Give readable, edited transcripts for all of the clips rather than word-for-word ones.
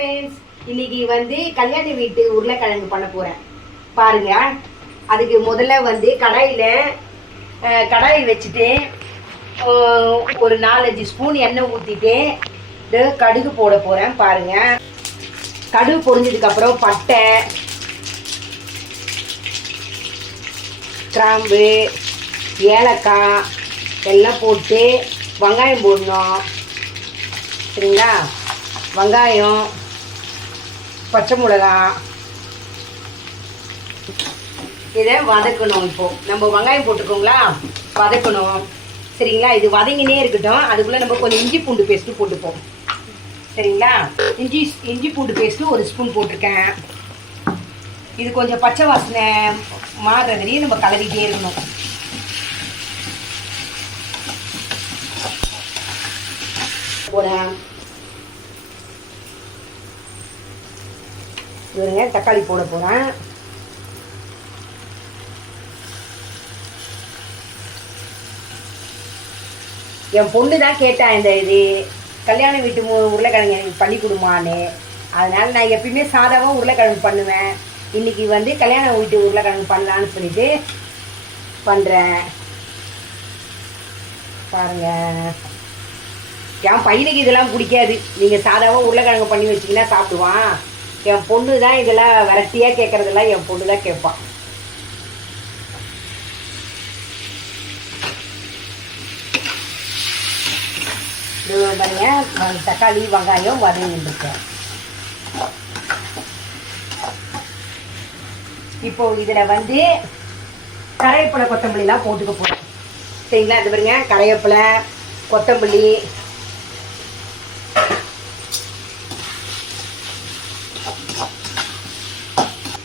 Friends, இன்னைக்கு வந்து கல்யாண வீட்டு உருளைக்கிழங்கு பண்ண போறேன் பாருங்க. அதுக்கு முதல்ல வந்து கடாய் வச்சுட்டு ஒரு 4-5 ஸ்பூன் எண்ணெய் ஊற்றிட்டு கடுகு போட போறேன் பாருங்க. கடுகு பொரிஞ்சதுக்கு அப்புறம் பட்டை, கிராம்பு, ஏலக்காய் எல்லாம் போட்டு வெங்காயம் போடணும். சரிங்களா? வெங்காயம், பச்சை மிளகாய் இதை வதக்கணும். இப்போது நம்ம வெங்காயம் போட்டுக்கோங்களா, வதக்கணும். சரிங்களா? இது வதங்கினே இருக்கட்டும். அதுக்குள்ளே நம்ம கொஞ்சம் இஞ்சி பூண்டு பேஸ்ட்டு போட்டுப்போம். சரிங்களா? இஞ்சி பூண்டு பேஸ்ட்டு 1 ஸ்பூன் போட்டிருக்கேன். இது கொஞ்சம் பச்சை வாசனை மாறுற வரையும் நம்ம கலரிட்டே இருக்கணும். போகிறேன் இவருங்க தக்காளி போட போகிறேன். என் பொண்ணு தான் கேட்டேன், இது கல்யாண வீட்டு உருளைக்கிழங்கு எனக்கு பண்ணி கொடுமான்னு. அதனால் நான் எப்பயுமே சாதாவாக உருளைக்கிழங்கு பண்ணுவேன். இன்றைக்கி வந்து கல்யாண வீட்டு உருளைக்கிழங்கு பண்ணலான்னு சொல்லிட்டு பண்ணுறேன் பாருங்கள். என் பையனுக்கு இதெல்லாம் பிடிக்காது. நீங்கள் சாதாவாக உருளைக்கிழங்கு பண்ணி வச்சிங்கன்னா சாப்பிடுவான். என் பொண்ணு தான் இதெல்லாம் வெரைட்டியாக கேட்குறதெல்லாம் என் பொண்ணு தான் கேட்பான். பாருங்க, தக்காளி வெங்காயம் வதங்கிட்டுருக்கேன். இப்போ இதில் வந்து கரைவேப்பிலை கொத்தமல்லிலாம் போட்டுக்க போகிறேன். சரிங்களா? இது பாருங்க, கரைவேப்பிலை கொத்தமல்லி,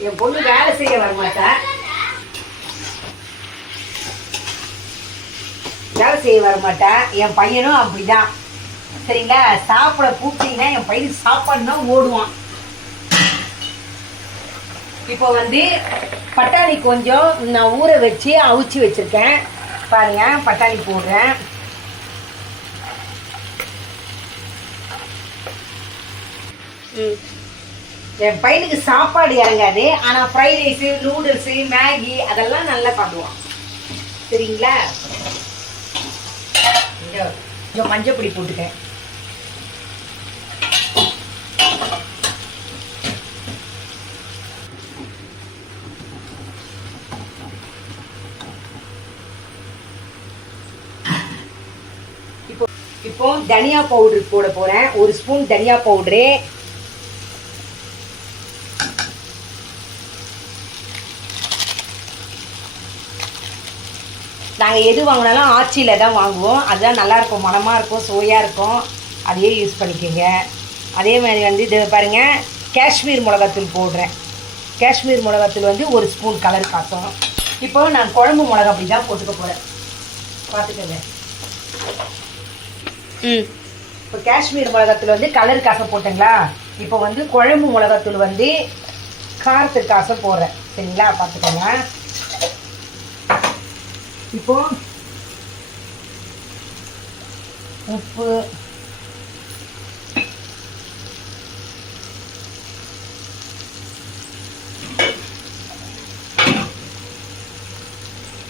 என் பொண்ணு வேலை செய்ய வரமாட்டா, என் பையனும் அப்படிதான். சரிங்களா? சாப்பிட கூப்பிட்டீங்கன்னா என் பையன் சாப்பாடுனா ஓடுவான். இப்போ வந்து பட்டாணி கொஞ்சம் நான் ஊற வச்சு அவிச்சு வச்சிருக்கேன் பாருங்க. பட்டாணி போடுறேன். என் பையனுக்கு சாப்பாடு இறங்காது, ஆனால் ஃப்ரைட் ரைஸு, நூடுல்ஸு, மேகி அதெல்லாம் நல்லா சாப்பிடுவான். சரிங்களா? கொஞ்சம் மஞ்சள் பொடி போட்டுக்கேன். இப்போ தனியா பவுடர் போட போறேன். 1 ஸ்பூன் தனியா பவுடரு, நாங்கள் எது வாங்கினாலும் ஆச்சியில் தான் வாங்குவோம். அதுதான் நல்லாயிருக்கும், மனமாக இருக்கும், சுவையாக இருக்கும். அதையே யூஸ் பண்ணிக்கோங்க. அதே மாதிரி வந்து இது பாருங்கள், காஷ்மீர் மிளகாத்தூள் போடுறேன். காஷ்மீர் மிளகாத்தூள் வந்து 1 ஸ்பூன் கலர் காட்டும். இப்போ நான் குழம்பு மிளகா அப்படி தான் போட்டுக்க போகிறேன், பார்த்துக்கோங்க. இப்போ காஷ்மீர் மிளகாத்தூள் வந்து கலர் காசை போட்டேங்களா. இப்போ வந்து குழம்பு மிளகாத்தூள் வந்து காரத்துக்கு காசை போடுறேன். சரிங்களா? பார்த்துக்கோங்க. இப்போ உப்பு,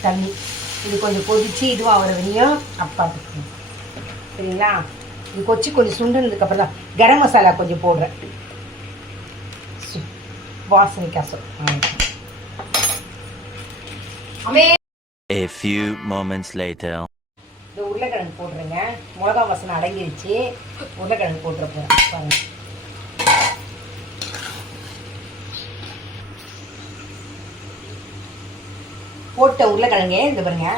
தண்ணி, இது கொஞ்சம் கொதிச்சு இதுவும் ஆகிற வரையும் பார்த்துக்கணும். சரிங்களா? இது கொஞ்சம் சுண்டுனதுக்கப்புறம் தான் கரம் மசாலா கொஞ்சம் போடுறேன், வாசனைக்காசம். A few moments later. இந்த உருளைக்கிழங்கு போட்டுருங்க. மிளகா வாசனை அடங்கிருச்சு. உருளைக்கிழங்கு போட்டுற போகிறேன் பாருங்க. போட்ட உருளைக்கிழங்கு இந்த பாருங்க,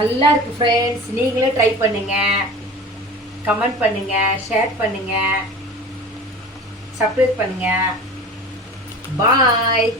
நல்லா இருக்கு ஃப்ரெண்ட்ஸ். நீங்களே ட்ரை பண்ணுங்க, கமெண்ட் பண்ணுங்க, ஷேர் பண்ணுங்க, சப்ஸ்கிரைப் பண்ணுங்க. பாய்.